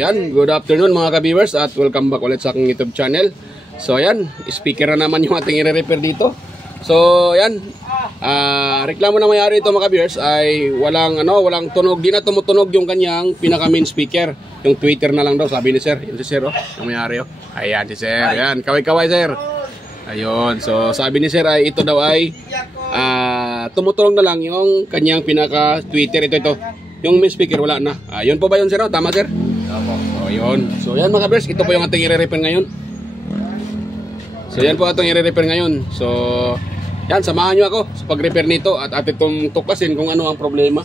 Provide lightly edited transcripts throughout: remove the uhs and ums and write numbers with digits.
yan, good afternoon mga ka-viewers at welcome back ulit sa aking YouTube channel. So yan, speaker na naman yung ating i-repair dito. So yan, reklamo na mayari ito mga ka-viewers ay walang tunog, di na tumutunog yung kanyang pinaka main speaker. Yung tweeter na lang daw, sabi ni sir. Yun si sir, yung mayari oh. Ayan si sir, yan, kaway-kaway sir. Ayun, so sabi ni sir ay ito daw ay tumutunog na lang yung kanyang pinaka tweeter, ito. Yung main speaker wala na. Yun po ba yun sir? Tama sir? Opo. Yun. So yan mga ka-viewers, ito po yung ating i-repair ngayon. So yan po ating i-repair ngayon. So yan, samahan nyo ako sa pag-repair nito at itong tuklasin kung ano ang problema.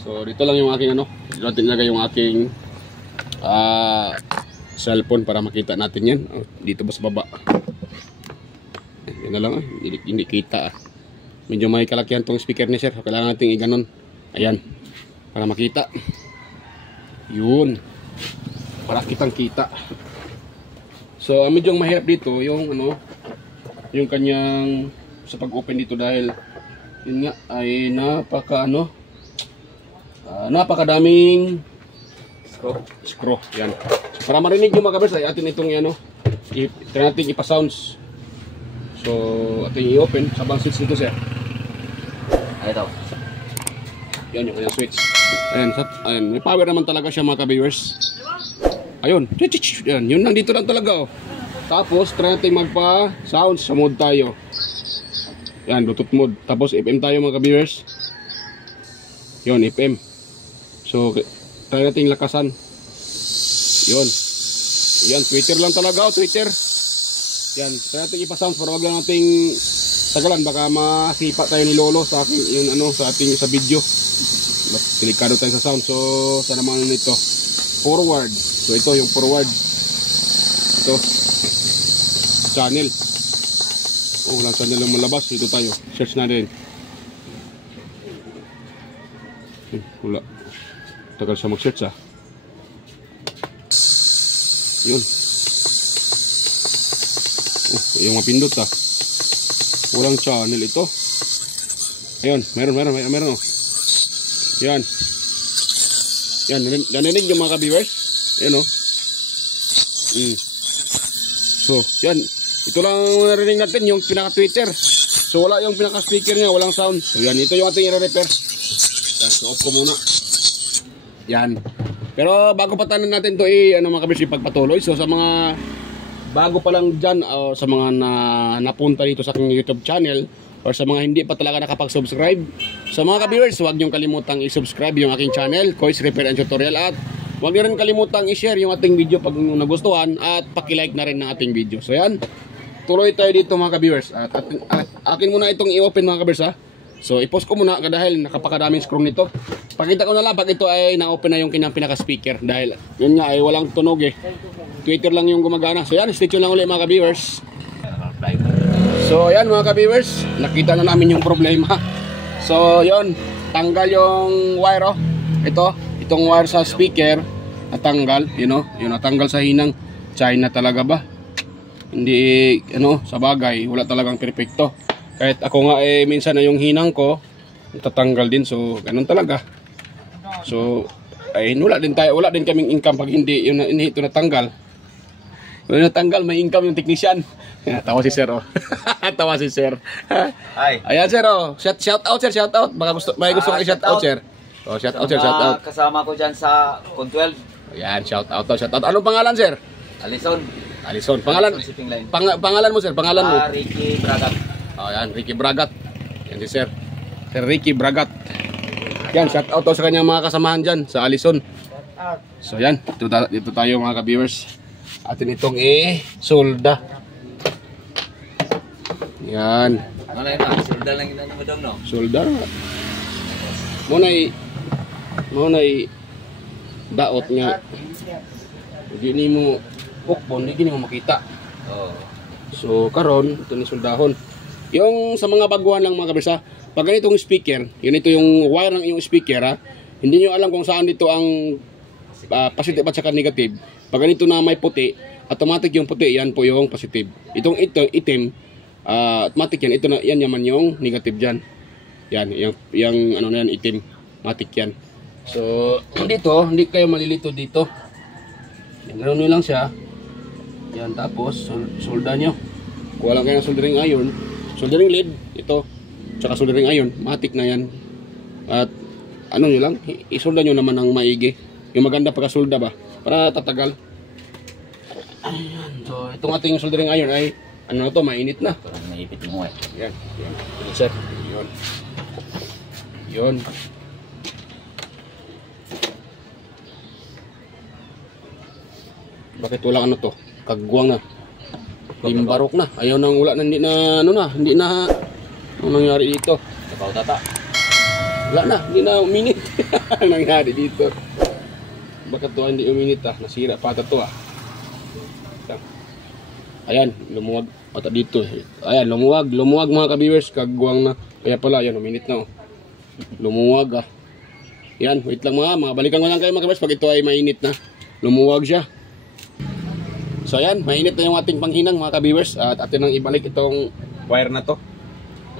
So dito lang yung aking dito natin ilagay yung aking cellphone para makita natin yan. Dito ba sa baba? Yan na lang hindi kita Medyo may kalakihan tong speaker ni sir. Kailangan natin i-ganon. Ayan. Para makita. Yun. Para kitang kita. So medyo mahirap dito yung yung kanyang sa pag-open dito dahil yun nga ay napakadaming screw. Yan. So, para marinig yung mga kabers ay atin itong try natin ipa-sounds. So ating i-open sa bang switch dito sir. Ito. Yan yung kanyang switch. Ayan, may power naman talaga siya mga ka-viewers. Ayun, yan, yun lang dito lang talaga Tapos, try natin magpa-sounds sa mode tayo. Yan, Bluetooth mode. Tapos, FM tayo mga ka-viewers. Yun, FM. So, try natin lakasan. Yun. Yan, Twitter lang talaga Twitter. Yan, try natin ipa-sounds para wag lang nating tagalan. Baka masipa tayo ni Lolo sa akin, sa video. Delikado tayo sa sound. So sa naman nito forward. So ito yung forward. Ito channel. Walang channel yung malabas. Ito tayo. Search na rin. Wala. Tagal siya mag-search Yun. Yung mapindot walang channel ito. Ayun, meron Yan. Yan, naninig yung mga ka-viewers. Ayan So, yan. Ito lang narinig natin yung pinaka-tweeter. So, wala yung pinaka-speaker niya, walang sound. So, yan, ito yung ating i-repair. So, off ko muna. Yan. Pero bago pa tanan natin to mga ka-viewers, ipagpatuloy. So, sa mga bago pa lang dyan, sa mga napunta dito sa aking YouTube channel, or sa mga hindi pa talaga nakapag-subscribe, sa mga ka-viewers, huwag niyong kalimutang i-subscribe yung aking channel, Kois Repair and Tutorial, at huwag niyo rin kalimutang i-share yung ating video pag nagustuhan, at paki-like na rin ng ating video. So yan, tuloy tayo dito mga ka-viewers. At akin muna itong i-open mga ka-viewers So i-post ko muna dahil nakapakadaming screw nito. Pakita ko na lang pag ito ay na-open na yung pinaka-speaker, dahil yun nga ay walang tunog Twitter lang yung gumagana. So yan, stay tuned lang ulit mga ka-viewers. So ayan mga ka-viewers, nakita na namin yung problema. So yun, tanggal yung wire itong wire sa speaker natanggal, yun natanggal sa hinang. China talaga ba? Hindi sa bagay, wala talagang perpekto. Kahit ako nga minsan na yung hinang ko natatanggal din, so ganun talaga. So wala din kaming income pag hindi ito natanggal. Kung natanggal, may income yung technician. Tawa si sir Tawa si sir. Hi. Ayan sir shout out sir, shout out. Baka may gusto kang shout out sir. Shout out sir, shout out. Kasama ko dyan sa Con 12. Ayan, shout out. Anong pangalan sir? Alison. Pangalan mo sir, pangalan mo. Ricky Bragat. Ayan, Ricky Bragat. Yan si sir. Sir Ricky Bragat. Yan, shout out sa kanyang mga kasamahan dyan sa Alison. So yan, dito tayo mga ka-viewers. Atin itong solda. Yan. Solda lang yun mo daw, no? Solda. Muna'y daot nga. Hindi mo pukpon, hindi mo makita. So karon ito ni soldahon. Yung sa mga baguhan lang mga kabisa, pag ganitong speaker, ito yung wire ng iyong speaker hindi nyo alam kung saan dito ang positive at saka negative. Pag ganito na may puti, automatic yung puti, yan po yung positive. Itong itim, automatic yan. Ito na, yan naman yung negative dyan. Yan, yung itim. Matik yan. So, dito, hindi kayo malilito dito. Ganoon nyo lang siya. Yan, tapos solda nyo. Kuha lang kayo ng soldering iron, soldering lead, ito, tsaka soldering iron, matik na yan. At ano nyo lang, isolda nyo naman ang maigi. Yung maganda pagkasolda ba, para tatagal. Ayan, so itong ating soldering iron ay, ano na to, mainit na. Parang naipit mo eh. Yan, yan, sir. Yun. Yun. Bakit walang ano to? Kagwang na. Limbarok na. Ayaw nang wala na, hindi na, ano na, hindi na, ano nangyari dito? Sabaw tata. Wala na, hindi na uminit. Ang nangyari dito. Bakit to hindi uminit Nasira pa to Ayan, lumuwag ata dito. Ayan, lumuwag mga ka-viewers, kagwang na. Kaya pala, ayan, uminit na Lumuwag Yan, wait lang mga balikan ko lang kayo mga ka-viewers pag ito ay mainit na. Lumuwag siya. So ayan, mainit na yung ating panghinang mga ka-viewers at atin nang ibalik itong wire na to.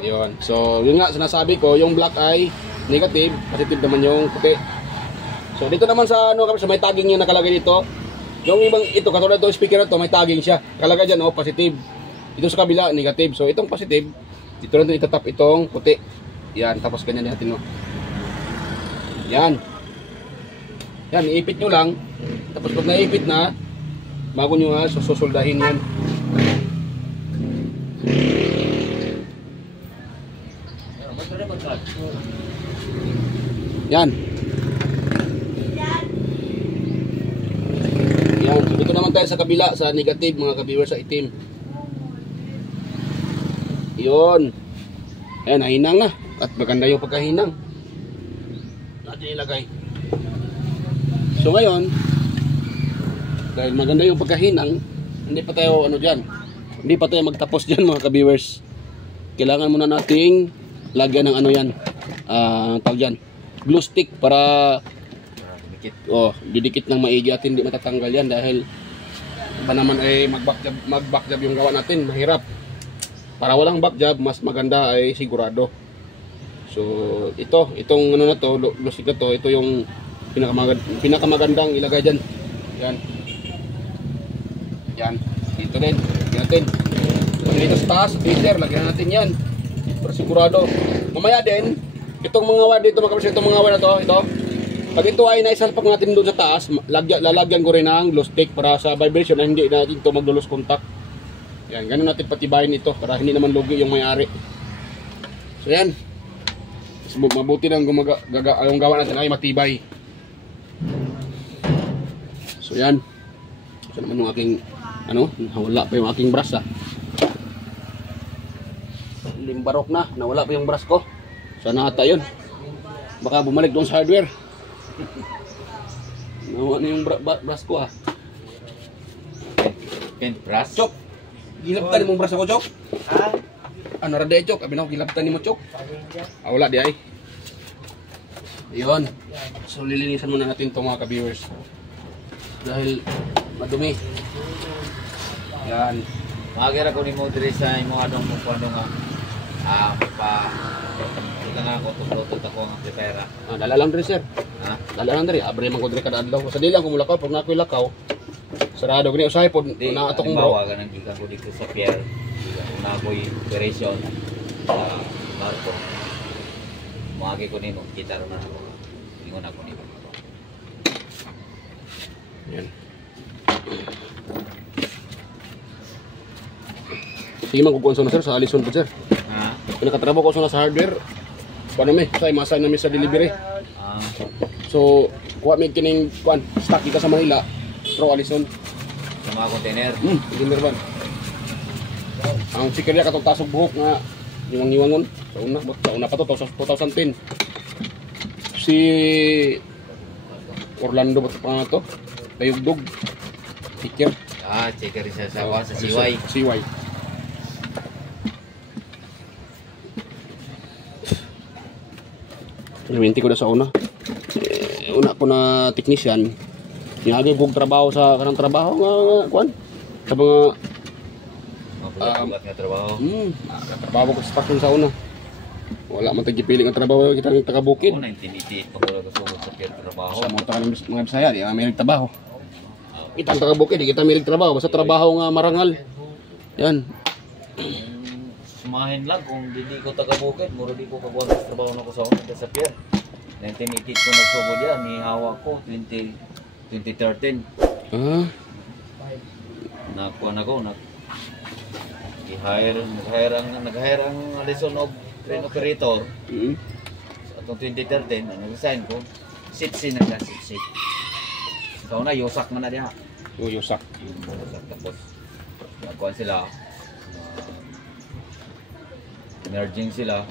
Ayun. So yun nga sinasabi ko, yung black ay negative, positive naman yung puti. So dito naman sa ano sa may tagging yung nakalagay dito. Yung ibang ito katulad itong speaker na to, may tagging siya. Nakalagay diyan positive. Ito sa kabila negative. So itong positive, dito lang itatap itong puti. Yan, tapos ganyan natin Yan. Yan, iipit nyo lang. Tapos pag naipit na, bago nyo susuldahin yan. Yan. Yan. So dito naman tayo sa kabila, sa negative mga ka-viewers, sa itim. Yun. Ayan, nahinang na. At maganda yung pagkahinang. Natin ilagay. So ngayon, dahil maganda yung pagkahinang, hindi pa tayo hindi pa tayo magtapos dyan mga ka-viewers. Kailangan muna nating lagyan ng tawag dyan, glue stick para didikit ng maigi at hindi matatanggal yan dahil pa naman ay mag-back job yung gawa natin, mahirap. Para walang back job, mas maganda ay sigurado. So itong na to, glue stick na to, ito yung pinakamagandang ilagay dyan. Yan, dito din, natin. Dito sa taas, filter, lagyan natin yan. Para sigurado. Mamaya din, itong mga wire dito, itong mga wire na to, ito. Pag ito ay naisalpak natin doon sa taas, lalagyan ko rin ng glue stick para sa vibration na hindi natin ito mag-lose contact. Yan, ganun natin patibayin ito para hindi naman lugi yung may-ari. So yan. Mabuti nang yung gawa natin ay matibay. So yan. So naman yung aking wala pa yung aking brush limbarok na, nawala pa yung brush ko. Sana ata yun. Baka bumalik doon sa hardware. Nawala na yung brush ko Pen brush? Chok, gilaptan mo brush ako, Chok. Ano rada Chok? Abi na ko gilaptan mo, Chok. Wala di ay. Yun. So lilinisan muna natin itong mga ka-viewers. Dahil madumi. Yan. Magira ko ni mo diri sa imo adong kuno nga nga ako tulutot ako ang amplifier. Dala lang diri sir. Dala lang diri. Abre man ko diri kada adlaw. Sa dili lang ko mulakaw pag nakoy lakaw. Sarado gani usahay pod na ato kong bro. Bawa ganang gikan ko dito sa pier. Una ko'y operation sa Marco. Maagi ko nimo gitar na ako. Ingon ako nimo. Yan. Sige man kukuha na sir sa Alison po sir. Pinakatrabaho ko sa hardware. Paano may? Sa imasay namin sa delivery. So, kuha may kining stock kita sa Manila. Pro Alison. Sa mga container. Container ban. Ang sikerya katong tasog buhok nga niwang-niwangon. Sa una pa to, 2010. Si Orlando ba ito pa nga to? Payugdog. Checker. Checker siya sa CY. CY. Pinawinti ko na sa una. Una ko na technician. Nihagay kong trabaho sa kanang trabaho nga kuan. Sa mga nga trabaho. Trabaho ko sa stasyon sa una. Wala man tagipili nga trabaho kita ng taga-bukid. Una intimidate pa ko sa trabaho. Sa mga mga Bisaya, di may nagtrabaho. Itang taga-bukid, di kita milig trabaho. Basta trabaho nga marangal. Yan. Sumahin lang kung hindi ko taga-bukid, mura di ko kabuhan sa trabaho na ko sa una sa pier. 1988 ko nagsugod yan, nihawa ko 2013. Ah, Nakuha na ko, nag-hire ang Alison of train operator. Sa atong 2013, nag-resign ko, sipsi na siya, sipsi. Ikaw na, yosak man na diha. Yusak. Yosak, tapos, nakuha sila, merging sila,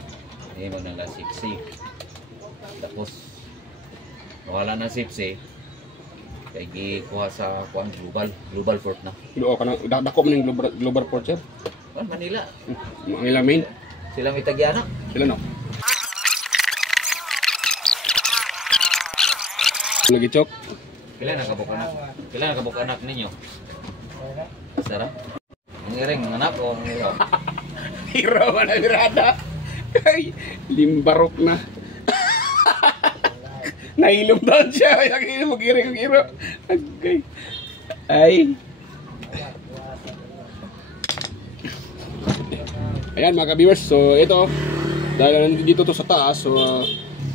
hindi mo na sipsi. Tapos, nawala ng sipsi, kaya gikuha sa global port na. Luo ka na, dako man yung global port, sir. Manila. Ang ilamin. Sila may tagyanak. Sila no? Lagi chok. Kailan nakabuk anak ninyo? Sarap. Ang iring, ang anak o ang iraw? Hiro man na birada. Ay, limbarok na. Nahilom doon siya. Mag-iring ang hiro. Okay. Ay. Ayan mga ka-viewers, so ito, dahil nandito to sa taas, so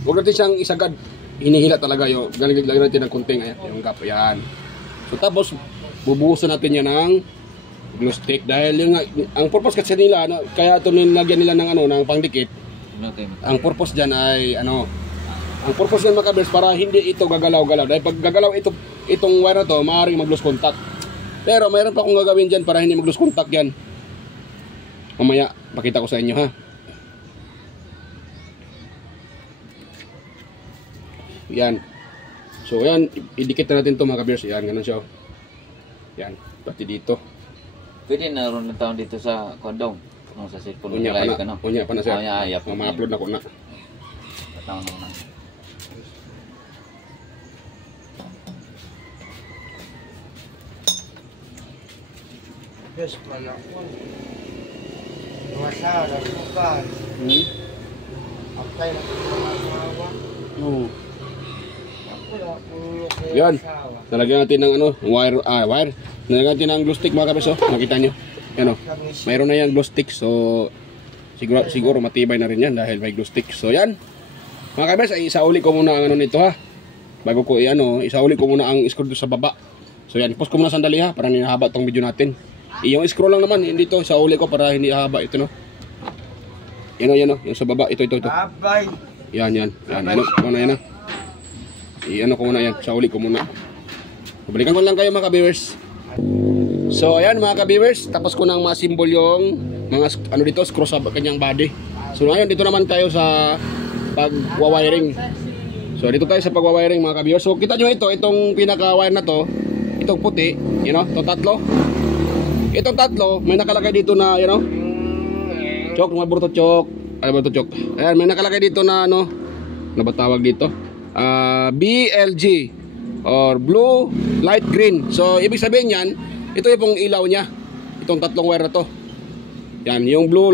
huwag natin siyang isagad, hinihila talaga yung, lagyan natin ng kunting, ayan, yung gap, ayan. So tapos, bubuhusan natin yan ng glue stick, dahil yung, ang purpose kasi nila, kaya ito nilagyan nila ng, ng pangdikit, ang purpose dyan ay, ang purpose ng mga ka-viewers, para hindi ito gagalaw-galaw, dahil pag gagalaw itong wire na to, maaaring mag-lose contact. Pero mayroon pa akong gagawin dyan para hindi mag-lose contact yan. Mamaya, pakita ko sa inyo ha. Yan. So yan, idikit na natin ito mga ka-viewers. Yan, ganun siya. Yan, pati dito. Pwede na ron ng taon dito sa kondong. Sa cellphone Unya live pa ka na, no? unya pa na sir. Ayap. Ma-upload na ko na. Taon na ko na. Yes, pala ko. Masarap ko ba? Apay na ko masawa. Yan. Nalagyan natin ng wire. Nalagyan natin ng glue stick mga ka-viewers. Nakita nyo. Yan o. Mayroon na yan glue stick. So, siguro matibay na rin yan dahil may glue stick. So, yan. Mga ka-viewers, ay isauli ko muna ang nito ha. Bago ko isauli ko muna ang screw sa baba. So, yan. Post ko muna sandali ha. Para hindi nahaba itong video natin. Yung screw lang naman, hindi to, isauli ko para hindi haba ito no. Yan o, yung sa baba, ito. Abay. Yan. Ano ko na yan ha. Ano ko muna yan, isauli ko muna. Balikan ko lang kayo mga ka-viewers. So ayan mga ka-viewers, tapos ko nang ma-symbol yung mga dito, screw sa kanyang body. So ngayon, dito naman tayo sa pag-wiring. So dito tayo sa pag-wiring mga ka-viewers. So kita nyo itong pinaka-wire na to, itong puti, itong tatlo. Itong tatlo, may nakalagay dito na, chok, maburto chok. Ayan, may nakalagay dito na, ano ba tawag dito? BLG or blue, light, green. So, ibig sabihin yan, ito yung ilaw niya. Itong tatlong wire na to. Yan, yung blue,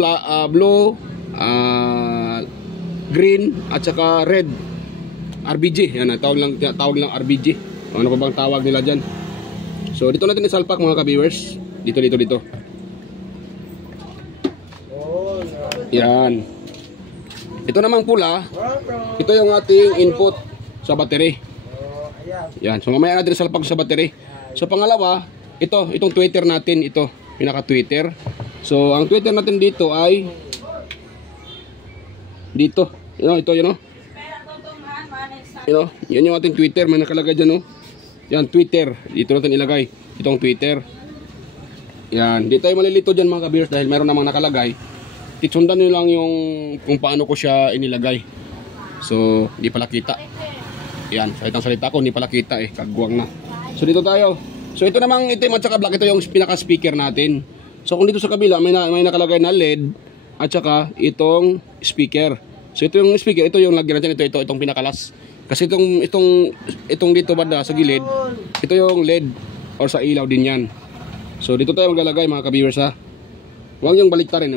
green, at saka red. RBG. Yan, tawag lang RBG. Ano pa bang tawag nila dyan? So, dito natin isalpak mga ka-viewers. Dito. Yan. Ito namang pula, ito yung ating input sa battery. Yan. So mamaya natin salpak sa battery. So pangalawa, itong tweeter natin, pinaka-tweeter. So ang tweeter natin dito ay dito. Ito. Yun yung ating tweeter, may nakalagay dyan Yan, tweeter. Dito natin ilagay itong tweeter. Yan, di tayo malilito dyan mga ka-viewers dahil meron namang nakalagay. Sundan nyo lang yung kung paano ko siya inilagay. So, di pala kita. Yan, sa itang salita ko, di pala kita kagwang na. So, dito tayo. So, ito namang itim at saka black, ito yung pinaka-speaker natin. So, kung dito sa kabila, may nakalagay na LED at saka itong speaker. So, ito yung speaker, ito yung lagyan natin, itong pinakalas. Kasi itong dito banda sa gilid, ito yung LED or sa ilaw din yan. So dito tayo maglalagay mga ka-viewers ha. Huwag yung baliktarin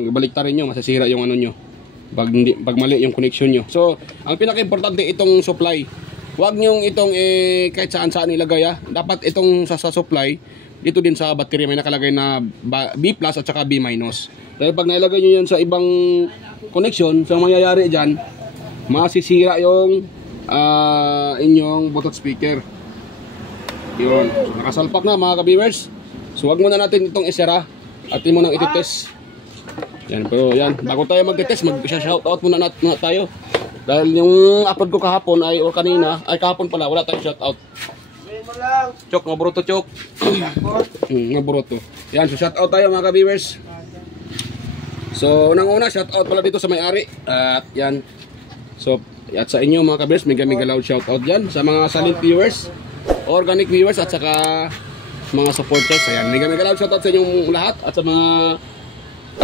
nyo, masasira yung ano nyo. Pag mali yung connection nyo. So ang pinaka-importante itong supply. Huwag nyong itong kahit saan ilagay Dapat itong sa supply, dito din sa battery may nakalagay na B+ at saka B-. Dahil pag nailagay nyo yan sa ibang connection, so mangyayari dyan, masisira yung inyong Bluetooth speaker. Yun. So, nakasalpak na mga ka-viewers. So huwag muna natin itong isara at mo nang ititest. Yan, pero yan, bago tayo magtitest, mag-shoutout muna tayo. Dahil yung upload ko kahapon kahapon pala, wala tayong shoutout. Chok, maburuto chok. Maburuto. Yan, so shoutout tayo mga ka-viewers. So, unang-una, shoutout pala dito sa may-ari. At yan. So, at sa inyo mga ka-viewers, mega loud shoutout dyan. Sa mga silent viewers, organic viewers, at saka mga supporters. Ayan, mega loud shoutout sa inyong lahat. At sa mga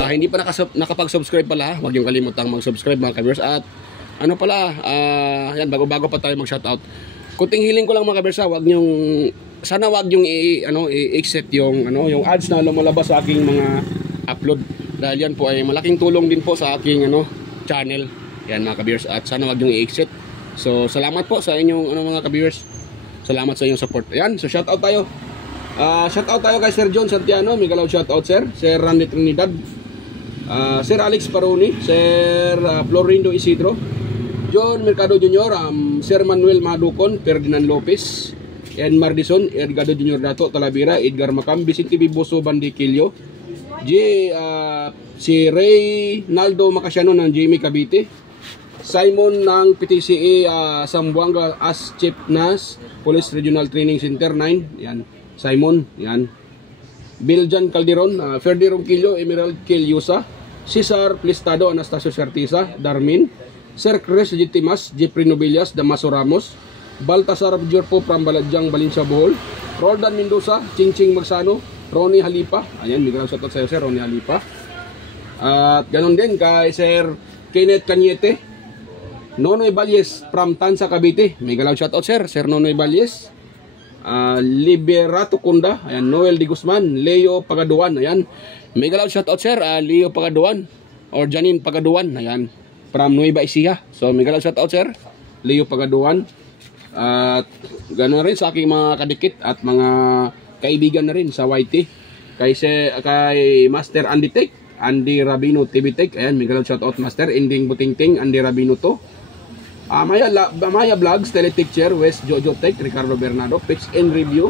hindi pa nakapag-subscribe pala, huwag yung kalimutang mag-subscribe mga ka-viewers. At ano pala, yan, bago-bago pa tayo mag-shoutout. Kunting hiling ko lang mga ka-viewers, sana wag yung i-accept yung ads na lumalabas sa aking mga upload. Dahil yan po ay malaking tulong din po sa aking channel. Yan mga ka-viewers, at sana wag yung i-accept. So salamat po sa inyong mga ka-viewers. Salamat sa inyong support. Ayan, so shoutout tayo. Shoutout tayo kay Sir John Santiano, mega loud shoutout sir. Sir Randy Trinidad, Sir Alex Paroni, Sir Florindo Isidro, John Mercado Jr., Sir Manuel Madukon, Ferdinand Lopez, Ian Mardison, Edgardo Jr. Dato Talavera, Edgar Macam, Vicente Biboso Bandiquillo, si Reynaldo Macasiano ng Jimmy Cavite, Simon ng PTCE Sambuanga as Chief Nas Police Regional Training Center 9, yan Simon, yan Biljan Calderon, Ferdi Ronquillo, Emerald Kelyosa, Cesar Plistado, Anastasio Certiza, Darmin, Sir Chris Legitimas, Jeffrey Nobillas, Damaso Ramos, Baltasar Jorpo Prambaladyang Valencia Bohol, Roldan Mendoza, Chingching Magsano, Ronnie Halipa, ayan, mega shoutout sa iyo Sir Ronnie Halipa. At ganon din kay Sir Kenneth Cañete, Nonoy Valles from Tansa Cavite, mega shoutout Sir Nonoy Valles. Liberato Kunda, ayan, Noel Di Guzman, Leo Pagaduan, ayan, mega shoutout Sir Leo Pagaduan or Janine Pagaduan, ayan, from Nueva Ecija. So mega shoutout Sir Leo Pagaduan. At ganoon rin sa aking mga kadikit at mga kaibigan na rin sa YT, kay Master Andy Tech, Andy Rabino TV Tech, ayan, mega shoutout Master Ending Butingting, Andy Rabino to. Maya Vlogs, Teletech West Jojo Tech, Ricardo Bernardo, Pix and Review,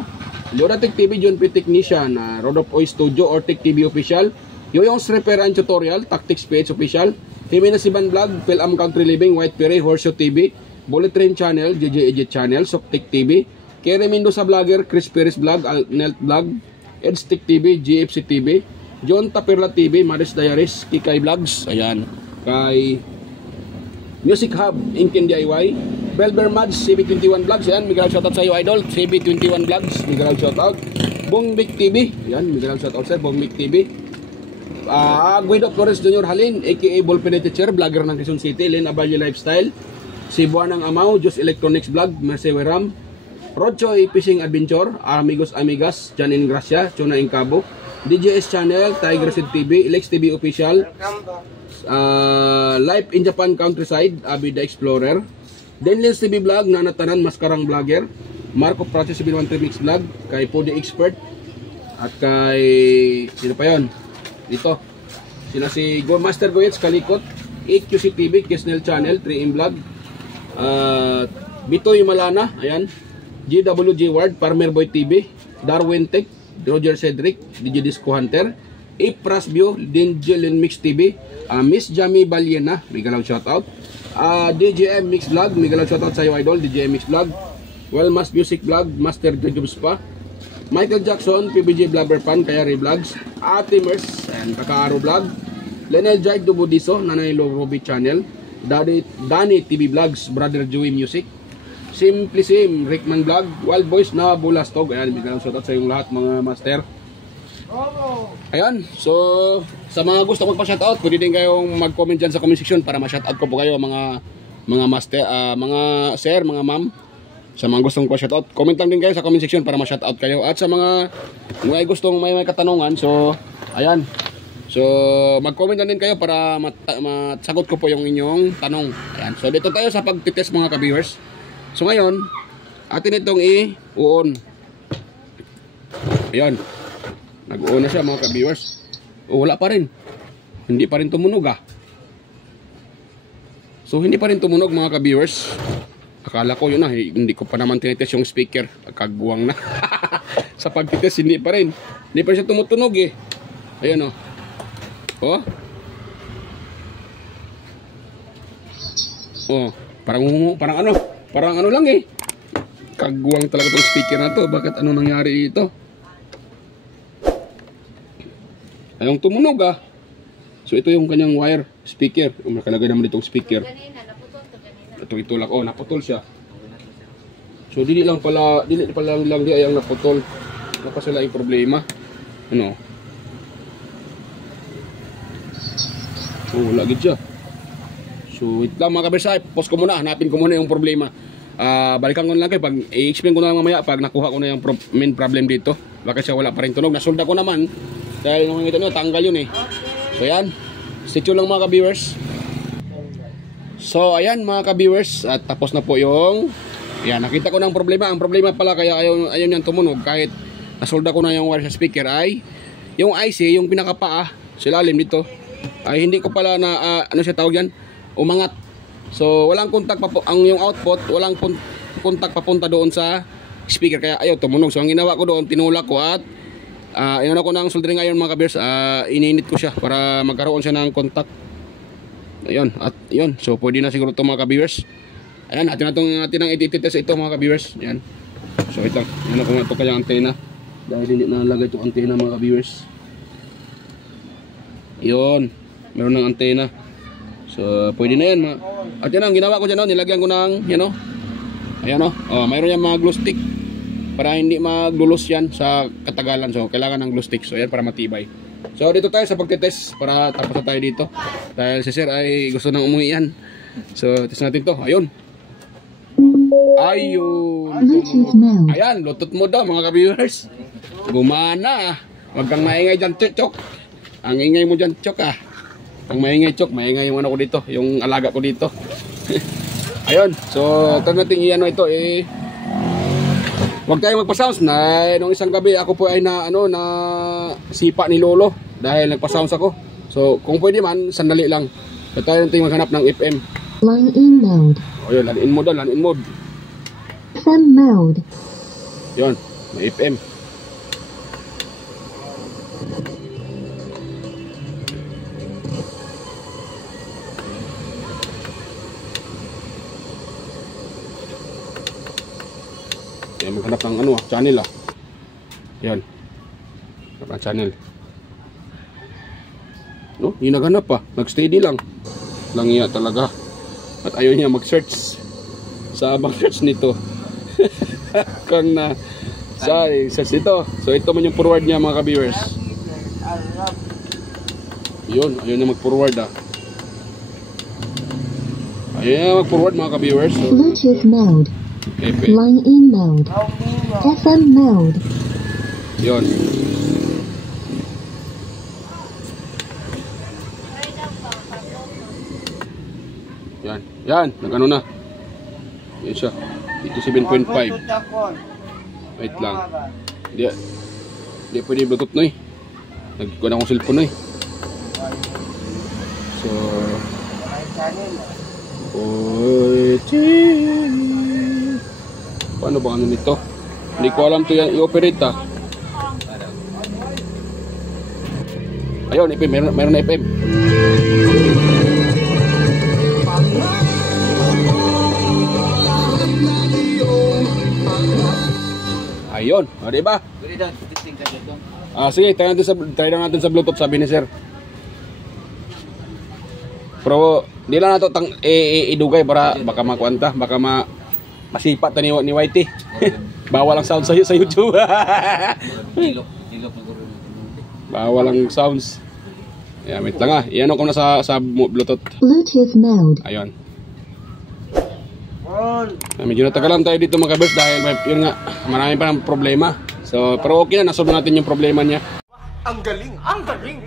Yoda Tech TV, John P. Technician, Rodolph Oy Studio or Tech TV Official, Yoyong's Repair and Tutorial, Tactics PH Official, Jimenez Iban Vlog, Philam Country Living, White Pere, Horseshoe TV, Bullet Train Channel, JJ Edit Channel, Soptic TV, Kerry Mendoza Vlogger, Chris Perez Vlog, Nelt Vlog, Edstick TV, GFC TV, John Tapirla TV, Maris Diaries, Kikay Vlogs, ayan, kay Music Hub, Inkin DIY, Belber Mads, CB21 Vlogs, ayan, mega shoutout sa iyo idol, CB21 Vlogs, mega shoutout, Bongbik TV, ayan, mega shoutout sa Bongbik TV, Guido Flores Jr. Halin, aka Ballpen Teacher, vlogger ng Quezon City, Len Abalyo Lifestyle, si Buanang Amaw, Just Electronics Vlog, Merceweram, Rodchoy Fishing Adventure, Amigos Amigas, Janin Gracia, Chona Incabo, DJS Channel, Tiger Seed TV, Lex TV Official, Life in Japan Countryside, Abida Explorer, Denlens TV Vlog, Nanatanan Maskarang Vlogger, Marco Prates 713 Mix Vlog, kay Podi Expert, at kay sino pa yon? Dito sila si Master Goyets Kalikot, EQC TV, Kesnel Channel, 3M Vlog, Bitoy Malana, ayan, GWG Ward, Farmer Boy TV, Darwin Tech, Roger Cedric, DJ Disco Hunter, Ipras View, Dingelin Mix TV, Miss Jamie Baliena, mega loud shoutout, DJM Mix Vlog, mega loud shoutout sa iyo idol, DJM Mix Vlog, Wellmas Music Vlog, Master Jobs Pa, Michael Jackson, PBJ Blabber Fan, Kayari Vlogs, Atimers, and Kakaaro Vlog, Lenel Jaik Dubudiso, Nanay Robi Channel, Dani TV Vlogs, Brother Joey Music, Simply Sim, Rickman Vlog, Wild Boys na Bulastog, ayan, biglang shoutout sa yung lahat mga master. Ayan, so sa mga gusto magpa-shoutout, pwede din kayong mag-comment dyan sa comment section para ma-shoutout ko po kayo mga master, mga sir, mga ma'am. Sa mga gustong ko shoutout, comment lang din kayo sa comment section para ma-shoutout kayo. At sa mga gustong may katanungan, so ayan. So mag-comment lang din kayo para masagot ko po yung inyong tanong. Ayan. So dito tayo sa pagtitest mga ka-viewers. So ngayon, atin itong i-on. Ayan. Nag-on na siya mga ka-viewers. O wala pa rin. Hindi pa rin tumunog So hindi pa rin tumunog mga ka-viewers. Akala ko yun na, hindi ko pa naman tinitest yung speaker. Kagwang na. Sa pagtitest hindi pa rin. Hindi pa rin siya tumutunog Ayan o. Oh. Parang ano lang Kagwang talaga tong speaker na to. Bakit ano nangyari ito? Ayong tumunog So ito yung kanyang wire speaker. Nakalagay naman ditong speaker. Ito lang. Naputol siya. So dili pala lang di ayang naputol. Ano pa sila yung problema? Ano? So wala gid siya. So wait lang mga kabersay, pause ko muna, hanapin ko muna yung problema. Balikan ko na lang kayo pag i-explain ko na lang mamaya pag nakuha ko na yung main problem dito. Bakit siya wala pa rin tunog? Nasolda ko naman dahil nung ito tanggal yun So yan, stay tuned lang mga ka-viewers. So ayan mga ka-viewers, at tapos na po yung nakita ko ng problema. Ang problema pala kaya ayaw niyang tumunog kahit nasolda ko na yung wire sa speaker ay yung IC, yung pinakapaa sa ilalim dito ay hindi ko pala na ano siya tawag yan, umangat. So walang kontak yung output, walang kontak papunta doon sa speaker kaya ayaw tumunog. So ang ginawa ko doon, tinulak ko at inuna ko ng soldering iron mga ka-viewers, ininit ko siya para magkaroon siya ng kontak. Ayun, at yun. So pwede na siguro ito mga ka-viewers. Ayan, atin ang ititest ito mga ka-viewers. Ayan. So ito, yan ako nga ito kaya antena. Dahil hindi nalagay itong antena mga ka-viewers. Yun, meron ng antena. So pwede na yan at yan ang ginawa ko dyan, nilagyan ko ng ayan mayroon yan mga glue stick para hindi maglulos yan sa katagalan. So kailangan ng glue stick. So yan para matibay. So dito tayo sa pagtitest para tapos na tayo dito. Dahil si sir ay gusto nang umuwi yan. So test natin to. Ayun. Ayan, Bluetooth mode daw mga ka-viewers. Gumana. Huwag kang maingay dyan, Chok. Ang ingay mo dyan, Chok Ang maingay, Chok. Maingay yung ano ko dito. Yung alaga ko dito. Ayun. So tag natin ito huwag tayong magpa-sounds na nung isang gabi ako po ay na sipa ni Lolo dahil nagpa-sounds ako. So kung pwede man sandali lang. So tayo natin maghanap ng FM. Line in mode. Ayun, line in mode. FM mode. Yun, may FM. Maghanap ng channel Yan. Hanap ng channel. No, yung naghanap nag-steady lang. Lang talaga. At ayaw niya mag-search sa search nito. Kung na search nito. So ito man yung forward niya mga ka-viewers. Yun, ayaw niya mag-forward Ayaw niya mag-forward mga ka-viewers. So, Bluetooth mode. FM. Line in mode. FM mode. Yun. Yan, nag-ano na. Yan siya. 87.5. Wait lang. Hindi pwede Bluetooth na Nagkuha na akong cellphone So paano ba ano nito? Hindi ko alam to yan i-operate Ayun, FM, meron na FM. Ayun, diba? Sige, try lang natin sa Bluetooth, sabi ni sir. Pero di lang nato idugay para baka makuanta, baka masipa ta ni Whitey. Bawal ang sound sa YouTube. Bawal ang sounds. Wait lang Iyan ko na sa Bluetooth. Bluetooth mode. Ayun. Medyo natagalan tayo dito mga kabers dahil yun nga, marami pa ng problema. So, pero okay na, nasolve natin yung problema niya. Ang galing! Ang galing!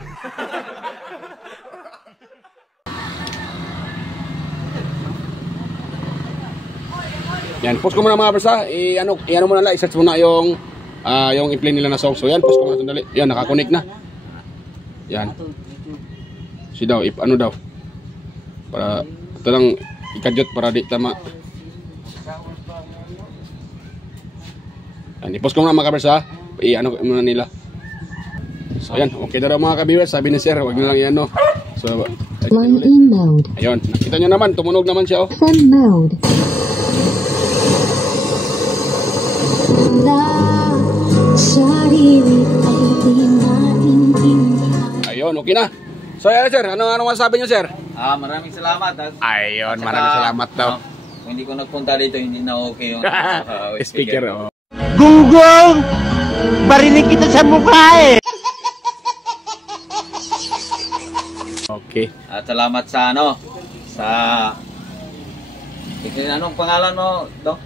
Yan, post ko muna mga kabers ha. I-ano mo na lang, i-search mo na yung i-play nila na song. So yan, post ko muna sandali. Yan, nakakonect na. Yan. Si daw, ano daw. Para, ito lang, ikadyot para di tama. Yan, i-post ko muna mga kabers ha. I-ano muna nila. So yan, okay na daw mga ka-viewers, sabi ni sir, wag na lang yan no. So, Line-in mode. ayun, nakita nyo naman, tumunog naman siya oh. FM mode. Ayun, okay na. So yan sir, ano masasabi nyo sir? Maraming salamat. Ayun, At saka, maraming salamat daw. Kung hindi ko nagpunta dito, hindi na okay yung Speaker oh. Gunggong! Barinig kita sa mukha eh! Okay. At salamat sa anong pangalan mo, Dok?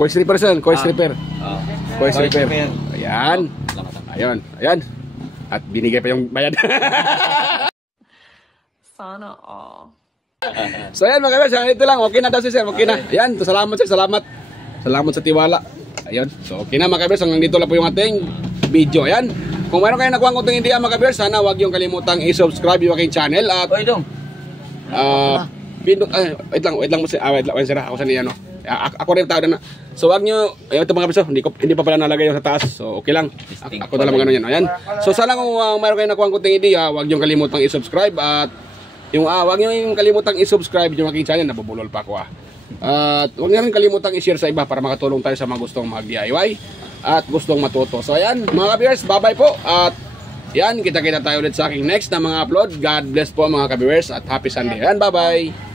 Coil stripper sir, coil stripper. Coil stripper. Stripper. Ayan. Ayun, ayan. At binigay pa yung bayad. Sana all. So ayan mga kabers, ito lang, okay na daw si sir, okay na. Ayan, salamat sir, salamat. Salamat sa tiwala. Ayun, so okay na mga kabers, hanggang dito lang po yung ating video. Ayan, kung mayroon kayo nakuha ng idea mga kabers, sana huwag yung kalimutang i-subscribe yung aking channel. At Oy, Dong. wait lang mo sir, ako sa niya no. Ako rin tao na. So wag nyo, ayun ito mga kabers, hindi pa pala nalagay yung sa taas. So okay lang, ako na lang magano yan. Ayan, so sana kung mayroon kayo nakuha ng idea, huwag yung kalimutang i-subscribe. At yung wag nyo yung kalimutang i-subscribe yung aking channel, nabubulol pa ako At huwag nyo rin kalimutang i-share sa iba para makatulong tayo sa mga gustong mag-DIY at gustong matuto. So ayan mga ka-viewers, bye-bye po. At yan, kita-kita tayo ulit sa aking next na mga upload. God bless po mga ka-viewers at happy Sunday. Ayan, bye-bye.